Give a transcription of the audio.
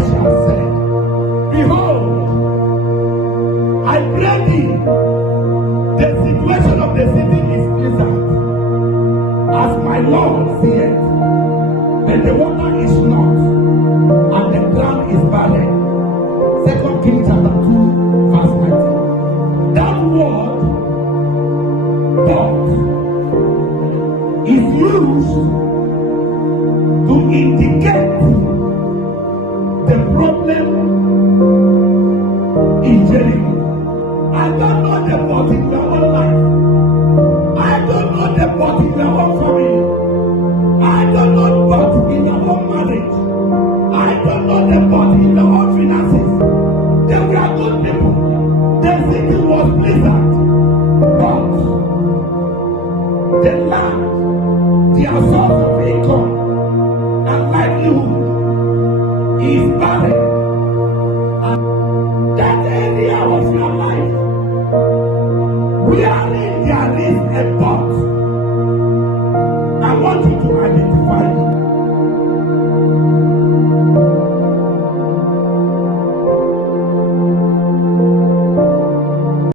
Elisha said, behold, I pray thee, the situation of the city is pleasant, as my Lord seeth, but the water is not, and the ground is barren. 2 Kings chapter 2, verse 19. That word, but, is used to indicate the problem in Jericho. I don't know the but in your own life. I don't know the but in your own family. I don't know the but in your own marriage. I don't know the but in your own finances. They were good people. The city was pleasant, but the land, their source of income and livelihood is barren.